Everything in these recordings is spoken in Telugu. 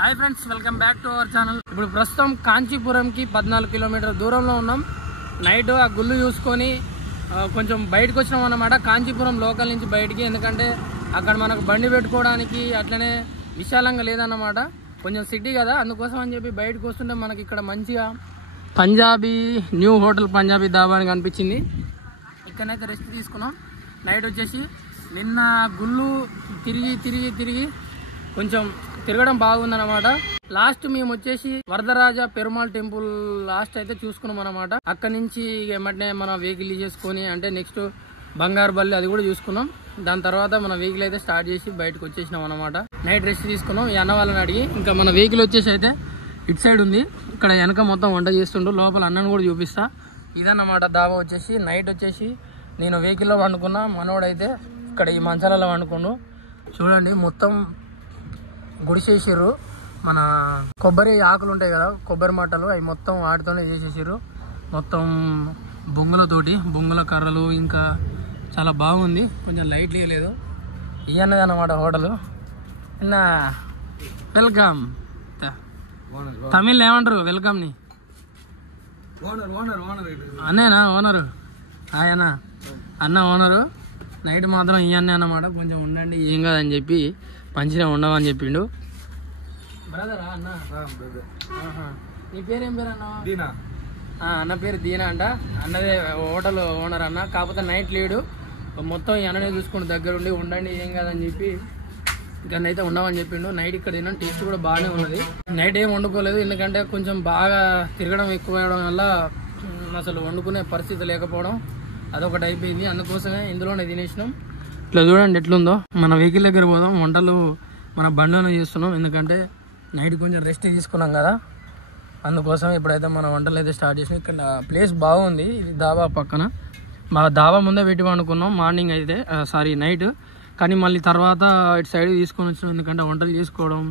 Hi friends, welcome back to our channel. ఇప్పుడు ప్రస్తుతం కాంచీపురంకి 14 కిలోమీటర్ల దూరంలో ఉన్నాం. నైట్ ఆ గుళ్ళు చూసుకొని కొంచెం బయటకు వచ్చినాం అన్నమాట. కాంచీపురం లోకల్ నుంచి బయటికి, ఎందుకంటే అక్కడ మనకు బండి పెట్టుకోవడానికి అట్లనే విశాలంగా లేదన్నమాట. కొంచెం సిటీ కదా, అందుకోసం అని చెప్పి బయటకు వస్తుంటే మనకి ఇక్కడ మంచిగా పంజాబీ న్యూ హోటల్ పంజాబీ ధాబా అని కనిపించింది. ఇక్కడనైతే రెస్ట్ తీసుకున్నాం. నైట్ వచ్చేసి నిన్న గుళ్ళు తిరిగి కొంచెం తిరగడం బాగుందన్నమాట. లాస్ట్ మేము వచ్చేసి వరదరాజ పెరుమాళ్ టెంపుల్ లాస్ట్ అయితే చూసుకున్నాం అన్నమాట. అక్కడ నుంచి ఏమంటే మన వెహికల్ చేసుకొని అంటే నెక్స్ట్ బంగారు బల్లి అది కూడా చూసుకున్నాం. దాని తర్వాత మన వెహికల్ అయితే స్టార్ట్ చేసి బయటకు వచ్చేసినాం అన్నమాట. నైట్ రెస్ట్ తీసుకున్నాం ఈ అన్న వాళ్ళని అడిగి. ఇంకా మన వెహికల్ వచ్చేసి అయితే ఇటు సైడ్ ఉంది. ఇక్కడ వెనక మొత్తం వంట చేస్తుండ్రు. లోపల అన్నను కూడా చూపిస్తా. ఇదన్నమాట ధాబా వచ్చేసి. నైట్ వచ్చేసి నేను వెహికల్లో వండుకున్నా, మనోడైతే ఇక్కడ ఈ మంచాలలో వండుకుండు. చూడండి మొత్తం గుడిసేసారు. మన కొబ్బరి ఆకులు ఉంటాయి కదా, కొబ్బరి మట్టలు, అవి మొత్తం వాటితోనే చేసేసారు. మొత్తం బొంగుల కర్రలు, ఇంకా చాలా బాగుంది. కొంచెం లైట్ లేదు. ఇవన్నది అన్నమాట హోటల్. నిన్న వెల్కమ్ తమిళ్ ఏమంటారు వెల్కమ్ ని? అన్నేనా ఓనరు? హాయ్ అన్న. అన్న ఓనరు. నైట్ మాత్రం ఇవన్నీ అన్నమాట. కొంచెం ఉండండి, ఏం కాదని చెప్పి పంచినా ఉండవని చెప్పిండు. బ్రదరా అన్న? నీ పేరేం పేరు అన్న? దీనా. అన్న పేరు దీనా అంట. అన్నదే హోటల్ ఓనర్ అన్న. కాకపోతే నైట్ లేడు, మొత్తం ఈ అన్ననే చూసుకుని దగ్గరుండి ఉండండి ఏం కాదని చెప్పి ఇక్కడైతే ఉండవని చెప్పిండు. నైట్ ఇక్కడ తినడం టేస్ట్ కూడా బాగానే ఉన్నది. నైట్ ఏం వండుకోలేదు, ఎందుకంటే కొంచెం బాగా తిరగడం ఎక్కువ అవడం వల్ల అసలు వండుకునే పరిస్థితి లేకపోవడం అదొకటి అయిపోయింది. అందుకోసమే ఇందులోనే తినేసినాం. ఇట్లా చూడండి ఎట్లుందో. మన వెహికల్ దగ్గర పోదాం. వంటలు మన బండిలోనే చేస్తున్నాం, ఎందుకంటే నైట్ కొంచెం రెస్ట్ తీసుకున్నాం కదా, అందుకోసం ఇప్పుడైతే మన వంటలు అయితే స్టార్ట్ చేసినాం. ఇక్కడ ప్లేస్ బాగుంది. ఇది ధాబా పక్కన. మా ధాబా ముందే పెట్టి వండుకున్నాం మార్నింగ్ అయితే, నైట్. కానీ మళ్ళీ తర్వాత ఇటు సైడ్ తీసుకొని వచ్చినాం, ఎందుకంటే వంటలు చేసుకోవడం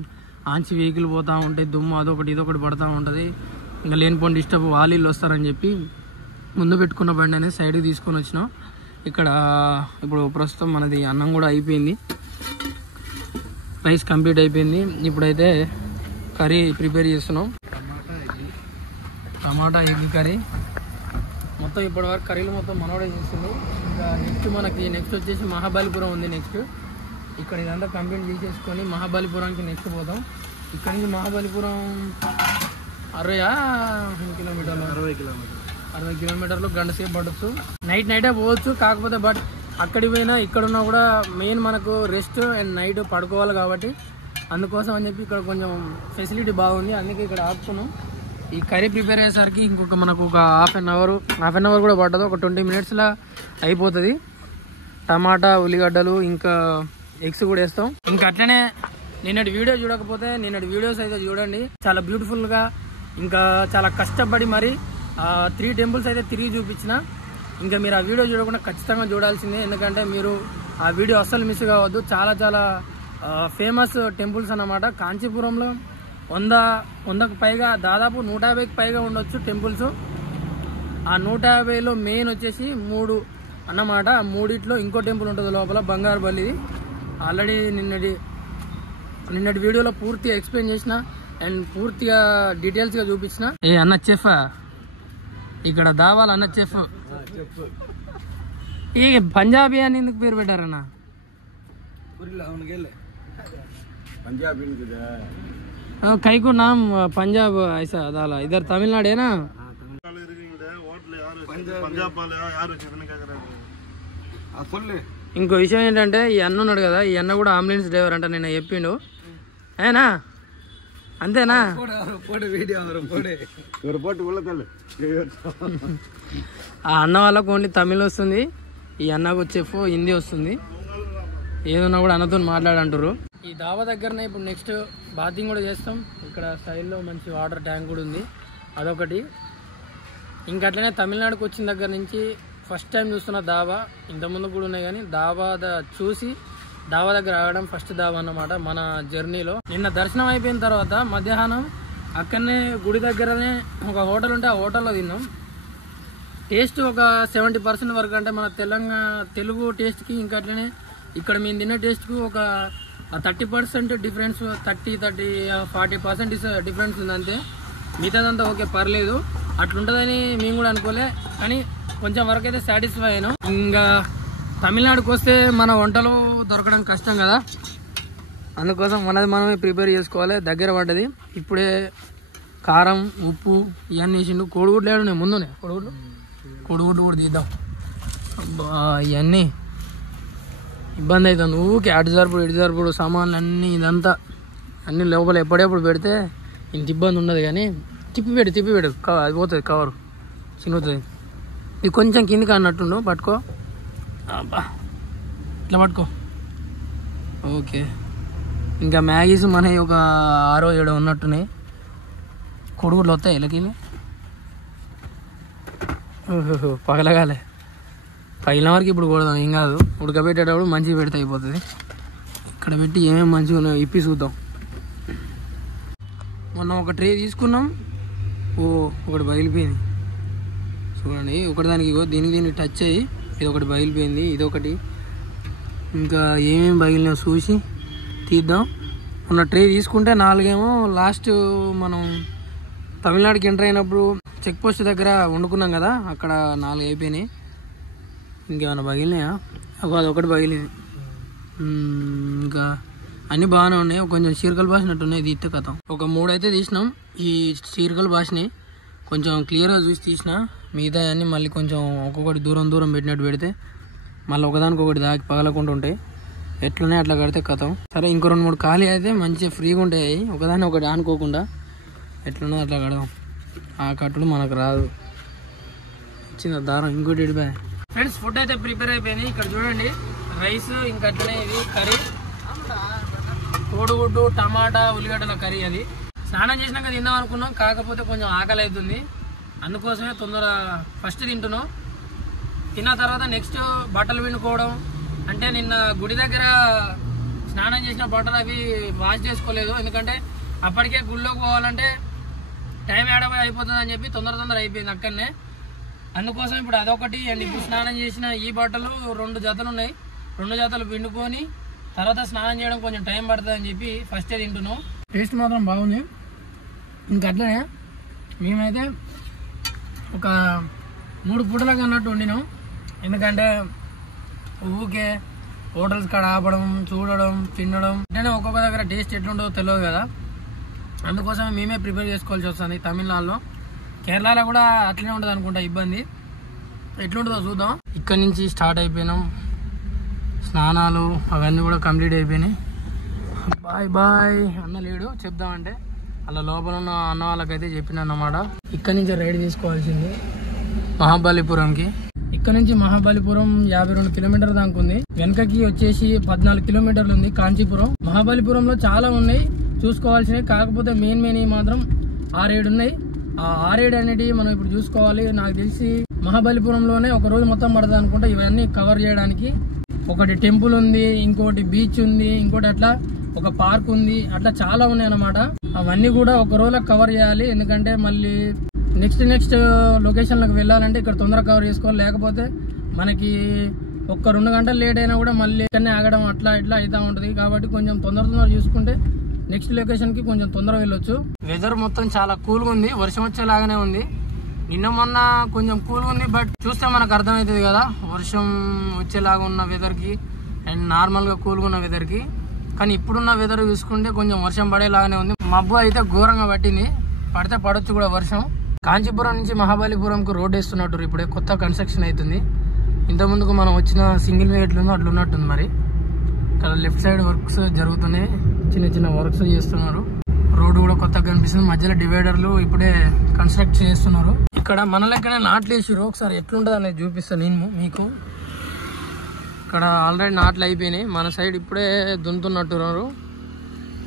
ఆంచి వెహికల్ పోతూ ఉంటాయి, దుమ్ము అదొకటి ఇదొకటి పడుతూ ఉంటుంది, ఇంకా లేనిపోండి డిస్టర్బ్ వాళ్ళు వస్తారని చెప్పి ముందు పెట్టుకున్న బండి అనేది సైడ్కి తీసుకొని వచ్చినాం. ఇక్కడ ఇప్పుడు ప్రస్తుతం మనది అన్నం కూడా అయిపోయింది, రైస్ కంప్లీట్ అయిపోయింది. ఇప్పుడైతే కర్రీ ప్రిపేర్ చేస్తున్నాం. Tomato egg curry. మొత్తం ఇప్పటివరకు కర్రీలు మొత్తం మనోడే చేస్తుంది. ఇంకా నెక్స్ట్ వచ్చేసి మహాబలిపురం ఉంది. నెక్స్ట్ ఇక్కడ ఇదంతా కంప్లీట్ చేసేసుకొని మహాబలిపురానికి నెక్స్ట్ పోతాం. ఇక్కడ నుంచి మహాబలిపురం 60 కిలోమీటర్లు, 60 కిలోమీటర్లు గంట సేపు పడవచ్చు. నైటే పోవచ్చు. కాకపోతే బట్ అక్కడికి పోయినా ఇక్కడున్నా కూడా మెయిన్ మనకు రెస్ట్ అండ్ నైట్ పడుకోవాలి కాబట్టి అందుకోసం అని చెప్పి ఇక్కడ కొంచెం ఫెసిలిటీ బాగుంది, అందుకే ఇక్కడ ఆపుకున్నాం. ఈ కర్రీ ప్రిపేర్ అయ్యేసరికి ఇంకొక మనకు ఒక హాఫ్ అన్ అవర్ కూడా పట్టదు, ఒక 20 మినిట్స్లో అయిపోతుంది. టమాటా, ఉల్లిగడ్డలు, ఇంకా ఎగ్స్ కూడా వేస్తాం. ఇంకా అట్లనే నిన్నటి వీడియో చూడకపోతే నిన్నటి వీడియోస్ అయితే చూడండి. చాలా బ్యూటిఫుల్గా ఇంకా చాలా కష్టపడి మరి 3 టెంపుల్స్ అయితే తిరిగి చూపించిన. ఇంకా మీరు ఆ వీడియో చూడకుండా ఖచ్చితంగా చూడాల్సిందే, ఎందుకంటే మీరు ఆ వీడియో అస్సలు మిస్ కావద్దు. చాలా ఫేమస్ టెంపుల్స్ అన్నమాట. కాంచీపురంలో 100కు పైగా, దాదాపు 150కి పైగా ఉండొచ్చు టెంపుల్స్. ఆ 150లో మెయిన్ వచ్చేసి 3 అన్నమాట. 3 ఇంకో టెంపుల్ ఉంటుంది లోపల, బంగారు బల్లిది. ఆల్రెడీ నిన్నటి వీడియోలో పూర్తిగా ఎక్స్ప్లెయిన్ చేసిన అండ్ పూర్తిగా డీటెయిల్స్గా చూపించిన. ఏ అన్న చెఫ్ ఇక్కడ దావాల అన్న చెఫ్. ఈ పంజాబీ అని ఎందుకు పేరు పెట్టారన్న? కైకు నామ్ పంజాబ్ ఐసా దాలా ఇద్దరు తమిళనాడేనా? ఇంకో విషయం ఏంటంటే ఈ అన్న ఉన్నాడు కదా, ఈ అన్న కూడా అంబులెన్స్ డ్రైవర్ అంట, నేను చెప్పిండు. ఏనా అంతేనా? ఆ అన్న వాళ్ళకు ఓన్లీ తమిళ్ వస్తుంది, ఈ అన్నకు చెఫ్ హిందీ వస్తుంది. ఏదన్నా కూడా అన్నతో మాట్లాడంటారు. ఈ ధాబా దగ్గరనే ఇప్పుడు నెక్స్ట్ బాతింగ్ కూడా చేస్తాం. ఇక్కడ సైడ్లో మంచి వాటర్ ట్యాంక్ కూడా ఉంది, అదొకటి. ఇంకా అట్లనే తమిళనాడుకు వచ్చిన దగ్గర నుంచి ఫస్ట్ టైం చూస్తున్న ధాబా. ఇంతకుముందు కూడా ఉన్నాయి కానీ చూసి ధాబా దగ్గర ఆగడం ఫస్ట్ ధాబా అన్నమాట మన జర్నీలో. నిన్న దర్శనం అయిపోయిన తర్వాత మధ్యాహ్నం అక్కడనే గుడి దగ్గరనే ఒక హోటల్ ఉంటే ఆ హోటల్లో తిన్నాం. టేస్ట్ ఒక 70% వరకు, అంటే మన తెలుగు టేస్ట్కి ఇంకా అట్లనే ఇక్కడ మేము తిన్న టేస్ట్కు ఒక ఆ 30% డిఫరెన్స్, 40% డిఫరెన్స్ ఉంది అంతే. మిగతాదంతా ఓకే పర్లేదు, అట్లుంటుందని మేము కూడా అనుకోలే, కానీ కొంచెం వరకు అయితే సాటిస్ఫై అయినాం. ఇంకా తమిళనాడుకి వస్తే మన వంటలు దొరకడం కష్టం కదా, అందుకోసం మనది మనమే ప్రిపేర్ చేసుకోవాలి. దగ్గర పడ్డది ఇప్పుడే కారం ఉప్పు ఇవన్నీ వేసిండు. కోడిగుడ్లు లేడు నేను ముందునే, కోడిగుడ్లు కూడా తీద్దాం. ఇవన్నీ ఇబ్బంది అవుతుంది, ఊకే అటు జరుపుడు సామాన్లు అన్నీ ఇదంతా అన్నీ లోపల ఎప్పుడెప్పుడు పెడితే ఇంత ఇబ్బంది ఉండదు. కానీ తిప్పిపెడు అది పోతుంది, కవర్ చినుగుతుంది. ఇది కొంచెం కిందికి అన్నట్టుండు, పట్టుకో అబ్బా ఇట్లా పట్టుకో. ఓకే, ఇంకా మ్యాగీస్ మనవి ఒక 6-7 ఉన్నట్టున్నాయి. కొడుగుడ్లు వస్తాయి ఇళ్ళకి, పగలగాలే పగిలిన వరకు ఇప్పుడు కొడదాం, ఏం కాదు. ఉడకబెట్టేటప్పుడు మంచిగా పెడితే అయిపోతుంది. ఇక్కడ పెట్టి ఏమేమి మంచిగా ఉన్నాయో ఇప్పి చూద్దాం. మొన్న ఒక ట్రే తీసుకున్నాం, ఒకటి బయలిపోయింది చూడండి. ఒకటిదానికి దీనికి టచ్ అయ్యి ఇది ఒకటి బయలిపోయింది, ఇదొకటి. ఇంకా ఏమేమి బయలునాయో చూసి తీద్దాం. మొన్న ట్రే తీసుకుంటే 4 లాస్ట్ మనం తమిళనాడుకి ఎంటర్ అయినప్పుడు చెక్ పోస్ట్ దగ్గర వండుకున్నాం కదా, అక్కడ 4 అయిపోయినాయి. ఇంకేమైనా బగిలినాయా? అదొకటి బగిలింది. ఇంకా అన్నీ బాగానే ఉన్నాయి, కొంచెం చీరకలు బాసినట్టున్నాయి. ఇది ఇత్తే కథం ఒక 3 అయితే తీసినాం. ఈ చీరకలు బాసినాయి కొంచెం క్లియర్గా చూసి తీసిన. మిగతా అన్నీ మళ్ళీ కొంచెం ఒక్కొక్కటి దూరం పెట్టినట్టు పెడితే మళ్ళీ ఒకదానికొకటి దాకి పగలకుండా ఉంటాయి. ఎట్లున్నాయి అట్లా కడితే కథం. సరే, ఇంకో 2-3 ఖాళీ అయితే మంచిగా ఫ్రీగా ఉంటాయి, ఒకదాన్ని ఒకటి ఆనుకోకుండా. ఎట్లున్నా అట్లా కడదాం. ఆ కట్టుడు మనకు రాదు. చిన్న దారం ఇంకోటి ఇడిపోయి. ఫ్రెండ్స్, ఫుడ్ అయితే ప్రిపేర్ అయిపోయింది. ఇక్కడ చూడండి, రైస్, ఇంకా అట్లనే ఇది కర్రీ, కోడిగుడ్డు టమాటా ఉల్లిగడ్డల కర్రీ. అది స్నానం చేసినాక తిందాం అనుకున్నాం, కాకపోతే కొంచెం ఆకలి అవుతుంది, అందుకోసమే తొందర ఫస్ట్ తింటున్నాం. తిన్న తర్వాత నెక్స్ట్ బట్టలు పిండుకోవడం. అంటే నిన్న గుడి దగ్గర స్నానం చేసిన బట్టలు అవి వాష్ చేసుకోలేదు, ఎందుకంటే అప్పటికే గుడిలోకి పోవాలంటే టైం ఏడబై అయిపోతుంది అని చెప్పి తొందర అయిపోయింది అక్కడనే. అందుకోసం ఇప్పుడు అదొకటి. అండ్ ఇప్పుడు స్నానం చేసిన ఈ బట్టలు 2 జతలు ఉన్నాయి, 2 జతలు పిండుకొని తర్వాత స్నానం చేయడం కొంచెం టైం పడుతుంది అని చెప్పి ఫస్టే తింటున్నాం. టేస్ట్ మాత్రం బాగుంది. ఇంకా అట్లనే మేమైతే ఒక 3 పూటలకు అన్నట్టు వండినాం, ఎందుకంటే ఊకే హోటల్స్ కాడ ఆపడం, చూడడం, తినడం అంటే ఒక్కొక్క దగ్గర టేస్ట్ ఎట్లుంటుందో తెలియదు కదా, అందుకోసమే మేమే ప్రిపేర్ చేసుకోవాల్సి వస్తుంది. తమిళనాడులో, కేరళలో కూడా అట్లనే ఉంటుంది అనుకుంటా. ఇబ్బంది ఎట్లుంటుందో చూద్దాం. ఇక్కడ నుంచి స్టార్ట్ అయిపోయినాం, స్నానాలు అవన్నీ కూడా కంప్లీట్ అయిపోయినాయి. బాయ్ అన్న లేడు చెప్దామంటే, అలా లోపల ఉన్న అన్న వాళ్ళకైతే చెప్పిన అన్నమాట. ఇక్కడ నుంచి రైడ్ తీసుకోవాల్సింది మహాబలిపురంకి. ఇక్కడ నుంచి మహాబలిపురం 52 కిలోమీటర్ దాకా ఉంది. వెనకకి వచ్చేసి 14 కిలోమీటర్లు ఉంది కాంచీపురం. మహాబలిపురంలో చాలా ఉన్నాయి చూసుకోవాల్సినవి, కాకపోతే మెయిన్ మాత్రం 6-7 ఉన్నాయి. ఆ 6-7 అనేటివి మనం ఇప్పుడు చూసుకోవాలి. నాకు తెలిసి మహాబలిపురంలోనే ఒక రోజు మొత్తం పడుతుంది అనుకుంటా ఇవన్నీ కవర్ చేయడానికి. ఒకటి టెంపుల్ ఉంది, ఇంకోటి బీచ్ ఉంది, ఇంకోటి అట్లా ఒక పార్క్ ఉంది, అట్లా చాలా ఉన్నాయి అన్నమాట. అవన్నీ కూడా ఒక రోజులో కవర్ చేయాలి, ఎందుకంటే మళ్ళీ నెక్స్ట్ లొకేషన్లకు వెళ్ళాలంటే ఇక్కడ తొందరగా కవర్ చేసుకోవాలి. లేకపోతే మనకి 1-2 గంటలు లేట్ అయినా కూడా మళ్ళీ ఇక్కడనే ఆగడం అట్లా ఇట్లా అవుతూ ఉంటుంది. కాబట్టి కొంచెం తొందర చూసుకుంటే నెక్స్ట్ లొకేషన్కి కొంచెం తొందరగా వెళ్ళొచ్చు. వెదర్ మొత్తం చాలా కూల్గా ఉంది, వర్షం వచ్చేలాగానే ఉంది. నిన్న మొన్న కొంచెం కూల్గా ఉంది, బట్ చూస్తే మనకు అర్థమవుతుంది కదా వర్షం వచ్చేలాగా ఉన్న వెదర్కి అండ్ నార్మల్గా కూల్గా ఉన్న వెదర్కి. కానీ ఇప్పుడున్న వెదర్ చూసుకుంటే కొంచెం వర్షం పడేలాగానే ఉంది. మబ్బు అయితే ఘోరంగా పట్టింది, పడితే పడవచ్చు కూడా వర్షం. కాంచీపురం నుంచి మహాబలిపురంకు రోడ్ వేస్తున్నట్టు ఇప్పుడే కొత్త కన్స్ట్రక్షన్ అవుతుంది. ఇంతకుముందుకు మనం వచ్చిన సింగిల్ వే ఎట్లుందో అట్లా ఉన్నట్టుంది. మరి ఇక్కడ లెఫ్ట్ సైడ్ వర్క్స్ జరుగుతున్నాయి, చిన్న వర్క్స్ చేస్తున్నారు. రోడ్డు కూడా కొత్తగా కనిపిస్తుంది, మధ్యలో డివైడర్లు ఇప్పుడే కన్స్ట్రక్ట్ చేస్తున్నారు. ఇక్కడ మన లెక్కనే నాట్లు వేసారు, ఒకసారి ఎట్లుంటుంది అనేది చూపిస్తాను నేను మీకు. ఇక్కడ ఆల్రెడీ నాట్లు అయిపోయినాయి, మన సైడ్ ఇప్పుడే దున్నుతున్నట్టున్నారు.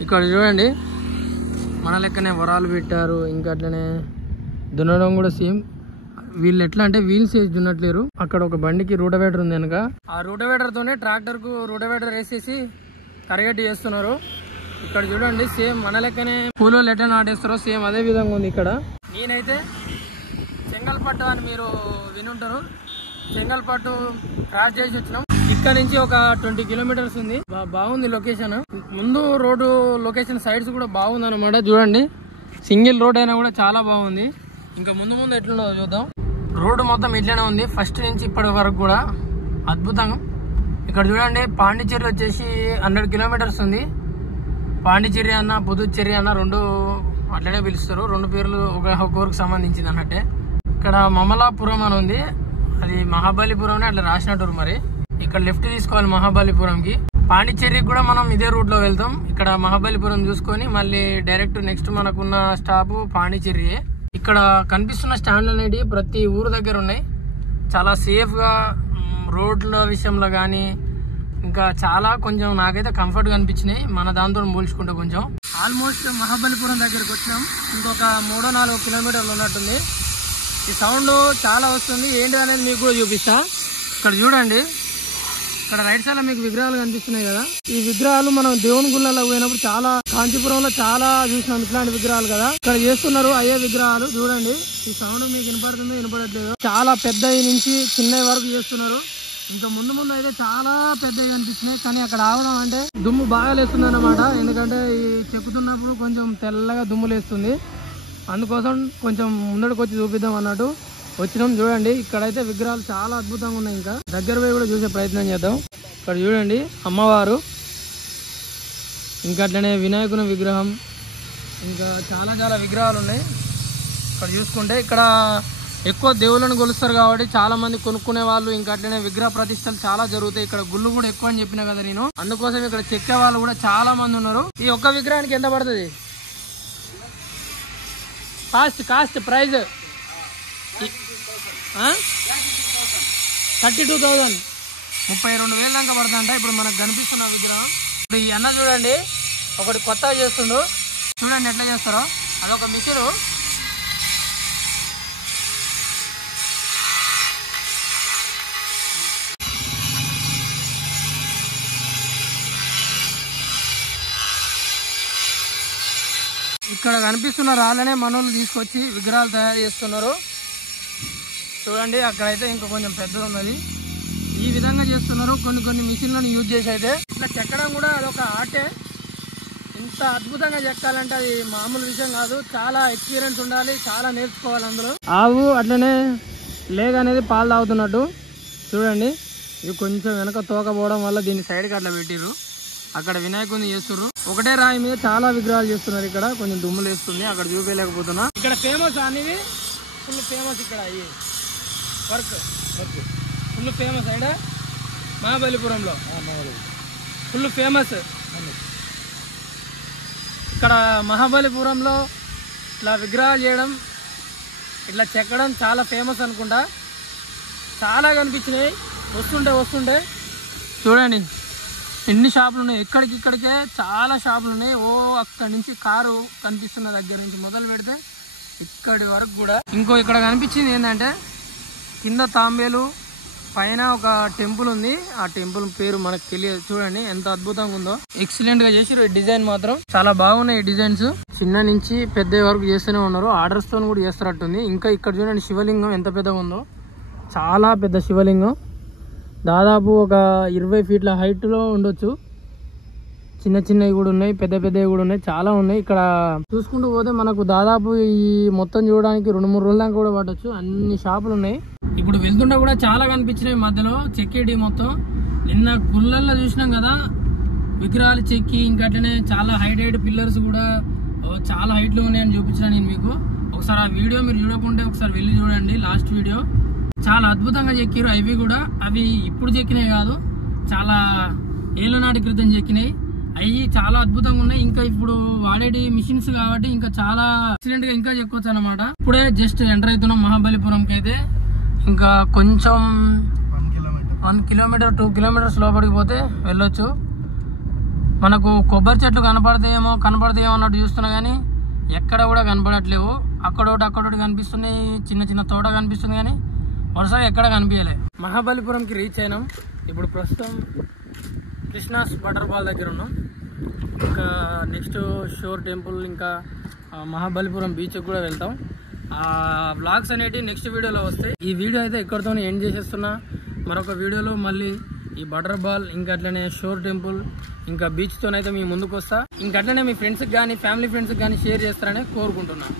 ఇక్కడ చూడండి మన లెక్కనే వరాలు పెట్టారు, ఇంకా అట్లనే దున్నడం కూడా సేమ్. వీళ్ళు ఎట్లా అంటే వీల్స్ వేసి దున్నట్లేరు. అక్కడ ఒక బండికి రూటవేటర్ ఉంది వెనక, ఆ రూటవేటర్ తోనే ట్రాక్టర్ కు రూటవేటర్ వేసేసి కరగట్టి చేస్తున్నారు. ఇక్కడ చూడండి సేమ్ మన లెక్కనే కూలోళ్ళు ఎట్లా నాటేస్తారో సేమ్ అదే విధంగా ఉంది ఇక్కడ. నేనైతే చెంగల్పట్టు అని మీరు వినుంటారు, చెంగల్పట్టు క్రాస్ చేసి వచ్చినాం. ఈ ఇక్కడ నుంచి ఒక 20 కిలోమీటర్స్ ఉంది. బాగుంది లొకేషన్. ముందు రోడ్డు లొకేషన్ సైడ్స్ కూడా బాగుంది అనమాట. చూడండి, సింగిల్ రోడ్ అయినా కూడా చాలా బాగుంది. ఇంకా ముందు ముందు ఎట్లుండదో చూద్దాం. రోడ్డు మొత్తం ఇట్లనే ఉంది ఫస్ట్ నుంచి ఇప్పటి వరకు కూడా అద్భుతంగా. ఇక్కడ చూడండి, పాండిచ్చేరి వచ్చేసి 100 కిలోమీటర్స్ ఉంది. పాండిచ్చేరి అన్న పుదుచ్చేరి అన్న రెండు అట్లనే పిలుస్తారు. రెండు పేర్లు ఒక ఊరికి సంబంధించింది అన్నట్టే. ఇక్కడ మమలాపురం అని ఉంది, అది మహాబలిపురం అట్లా రాసినట్టు. మరి ఇక్కడ లెఫ్ట్ తీసుకోవాలి మహాబలిపురంకి. పాండిచ్చేరికి కూడా మనం ఇదే రూట్ లో వెళ్తాం. ఇక్కడ మహాబలిపురం చూసుకొని మళ్ళీ డైరెక్ట్ నెక్స్ట్ మనకున్న స్టాప్ పాండిచ్చేరి. ఇక్కడ కనిపిస్తున్న స్టాండ్లు అనేవి ప్రతి ఊరు దగ్గర ఉన్నాయి. చాలా సేఫ్ గా రోడ్ల విషయంలో కానీ ఇంకా చాలా కొంచెం నాకైతే కంఫర్ట్ గా అనిపించినాయి మన దాంతో పోల్చుకుంటే. కొంచెం ఆల్మోస్ట్ మహాబలిపురం దగ్గరికి వచ్చినాం. ఇంకొక 3-4 కిలోమీటర్లు ఉన్నట్టుంది. ఈ సౌండ్ చాలా వస్తుంది. ఏంటి అనేది మీకు కూడా చూపిస్తా. ఇక్కడ చూడండి, ఇక్కడ రైట్ సైడ్ లో మీకు విగ్రహాలు కనిపిస్తున్నాయి కదా. ఈ విగ్రహాలు మనం దేవుని గుళ్ళలో పోయినప్పుడు చాలా కాంచీపురంలో చాలా చూసినాం ఇట్లాంటి విగ్రహాలు కదా. ఇక్కడ చేస్తున్నారు అయ్యే విగ్రహాలు. చూడండి, ఈ సౌండ్ మీకు వినపడుతుందో వినపడట్లేదు. చాలా పెద్దవి నుంచి చిన్న వరకు చేస్తున్నారు. ఇంకా ముందు ముందు అయితే చాలా పెద్దవి కనిపిస్తున్నాయి. కానీ అక్కడ ఆగడం అంటే దుమ్ము బాగా లేస్తుంది అన్నమాట. ఎందుకంటే ఈ చెక్కుతున్నప్పుడు కొంచెం తెల్లగా దుమ్ము లేస్తుంది. అందుకోసం కొంచెం ముందడికి వచ్చి చూపిద్దాం అన్నట్టు వచ్చినాం. చూడండి, ఇక్కడైతే విగ్రహాలు చాలా అద్భుతంగా ఉన్నాయి. ఇంకా దగ్గర పోయి కూడా చూసే ప్రయత్నం చేద్దాం. ఇక్కడ చూడండి అమ్మవారు, ఇంకా అట్లనే వినాయకుని విగ్రహం, ఇంకా చాలా చాలా విగ్రహాలు ఉన్నాయి. ఇక్కడ చూసుకుంటే ఇక్కడ ఎక్కువ దేవుళ్ళని కొలుస్తారు కాబట్టి చాలా మంది కొనుక్కునే వాళ్ళు, ఇంకా అట్లనే విగ్రహ ప్రతిష్టలు చాలా జరుగుతాయి. ఇక్కడ గుళ్ళు కూడా ఎక్కువ అని చెప్పినా కదా నేను. అందుకోసం ఇక్కడ చెక్కే వాళ్ళు కూడా చాలా మంది ఉన్నారు. ఈ ఒక్క విగ్రహానికి ఎంత పడుతుంది? కాస్ట్ ప్రైజ్ 32,000, 32,000 దాకా పడుతుందంట. ఇప్పుడు మనకు కనిపిస్తున్న విగ్రహం. ఇప్పుడు ఈ అన్న చూడండి, ఒకటి కొత్తగా చేస్తుండు. చూడండి ఎట్లా చేస్తారో. అదొక మిషన్. ఇక్కడ కనిపిస్తున్న రాళ్ళనే మనోళ్ళు తీసుకొచ్చి విగ్రహాలు తయారు చేస్తున్నారు. చూడండి, అక్కడైతే ఇంకా కొంచెం పెద్దది ఉన్నది. ఈ విధంగా చేస్తున్నారు. కొన్ని మిషన్లను యూజ్ చేసి అయితే ఇట్లా చెక్కడం కూడా అదొక ఆర్టే. ఇంత అద్భుతంగా చెక్కాలంటే అది మామూలు విషయం కాదు. చాలా ఎక్స్పీరియన్స్ ఉండాలి, చాలా నేర్చుకోవాలి అందులో. ఆవు అట్లనే లేగ అనేది పాలు తాగుతున్నట్టు. చూడండి, ఇది కొంచెం వెనక తోకపోవడం వల్ల దీన్ని సైడ్కి అట్లా పెట్టిర్రు. అక్కడ వినాయకుని చేస్తున్నారు. ఒకటే రాయి మీద చాలా విగ్రహాలు చేస్తున్నారు. ఇక్కడ కొంచెం దుమ్ములు వేస్తుంది, అక్కడ చూపించలేకపోతున్నా. ఇక్కడ ఫేమస్ అనేది ఫుల్ ఫేమస్. ఇక్కడ ఈ వర్క్ ఫుల్ ఫేమస్. అయినా మహాబలిపురంలో ఫుల్ ఫేమస్. ఇక్కడ మహాబలిపురంలో ఇట్లా విగ్రహాలు చేయడం, ఇట్లా చెక్కడం చాలా ఫేమస్ అనుకుంటా. చాలా కనిపించినాయి వస్తుంటే. చూడండి ఎన్ని షాపులు ఉన్నాయి. ఇక్కడికే చాలా షాపులు ఉన్నాయి. అక్కడి నుంచి కారు కనిపిస్తున్న దగ్గర నుంచి మొదలు పెడితే ఇక్కడి వరకు కూడా. ఇక్కడ కనిపించింది ఏంటంటే కింద తాంబేలు, పైన ఒక టెంపుల్ ఉంది. ఆ టెంపుల్ పేరు మనకు తెలియదు. చూడండి ఎంత అద్భుతంగా ఉందో. ఎక్సలెంట్ గా చేసిరు. డిజైన్ మాత్రం చాలా బాగున్నాయి. ఈ డిజైన్స్ చిన్న నుంచి పెద్ద వరకు చేస్తూనే ఉన్నారు. ఆర్డర్స్ తో కూడా చేస్తారట్టుంది. ఇంకా ఇక్కడ చూడండి శివలింగం ఎంత పెద్దగా ఉందో. చాలా పెద్ద శివలింగం, దాదాపు ఒక 20 ఫీట్ల హైట్ లో ఉండొచ్చు. చిన్నవి కూడా ఉన్నాయి, పెద్దవి కూడా ఉన్నాయి, చాలా ఉన్నాయి. ఇక్కడ చూసుకుంటూ పోతే మనకు దాదాపు ఈ మొత్తం చూడడానికి 2-3 రోజుల దాకా కూడా పట్టొచ్చు. అన్ని షాపులు ఉన్నాయి. ఇప్పుడు వెళ్తుంటే కూడా చాలా కనిపించినాయి మధ్యలో చెక్కేటి మొత్తం. నిన్న గుళ్ళల్లో చూసినాం కదా విగ్రహాలు చెక్కి, ఇంకా అట్లనే చాలా హైట్ పిల్లర్స్ కూడా చాలా హైట్ లో ఉన్నాయని చూపించిన నేను మీకు. ఒకసారి ఆ వీడియో మీరు చూడకుంటే ఒకసారి వెళ్ళి చూడండి. లాస్ట్ వీడియో చాలా అద్భుతంగా చెక్కిరు. అవి ఇప్పుడు చెక్కినాయి కాదు, చాలా ఏళ్ళ నాటి క్రితం చెక్కినాయి. అవి చాలా అద్భుతంగా ఉన్నాయి. ఇంకా ఇప్పుడు వాడేటి మిషన్స్ కాబట్టి ఇంకా చాలా ఎక్సలెంట్ గా ఇంకా చెక్కొచ్చు అనమాట. ఇప్పుడే జస్ట్ ఎంటర్ అవుతున్నాం మహాబలిపురంకి. అయితే ఇంకా కొంచెం 1 కిలోమీటర్ 2 కిలోమీటర్స్ లోపలికి పోతే వెళ్ళొచ్చు. మనకు కొబ్బరి చెట్లు కనపడతాయేమో అన్నట్టు చూస్తున్నా కానీ ఎక్కడ కూడా కనపడట్లేవు. అక్కడోటి కనిపిస్తున్నాయి, చిన్న తోట కనిపిస్తుంది కానీ వరుసగా ఎక్కడ కనిపించలే. మహాబలిపురంకి రీచ్ అయినాం. ఇప్పుడు ప్రస్తుతం కృష్ణాస్ వాటర్ ఫాల్ దగ్గర ఉన్నాం. ఇంకా నెక్స్ట్ షోర్ టెంపుల్, ఇంకా మహాబలిపురం బీచ్ కూడా వెళ్తాం. ఆ వ్లాగ్స్ అనేవి నెక్స్ట్ వీడియోలో వస్తాయి. ఈ వీడియో అయితే ఇక్కడితో ఎండ్ చేసేస్తున్నా. మరొక వీడియోలో మళ్ళీ ఈ బటర్ బాల్, ఇంకా అట్లనే షోర్ టెంపుల్, ఇంకా బీచ్తోనైతే మీ ముందుకు వస్తా. ఇంకట్లనే మీ ఫ్రెండ్స్కి కానీ ఫ్యామిలీ ఫ్రెండ్స్కి కానీ షేర్ చేస్తారని కోరుకుంటున్నాను.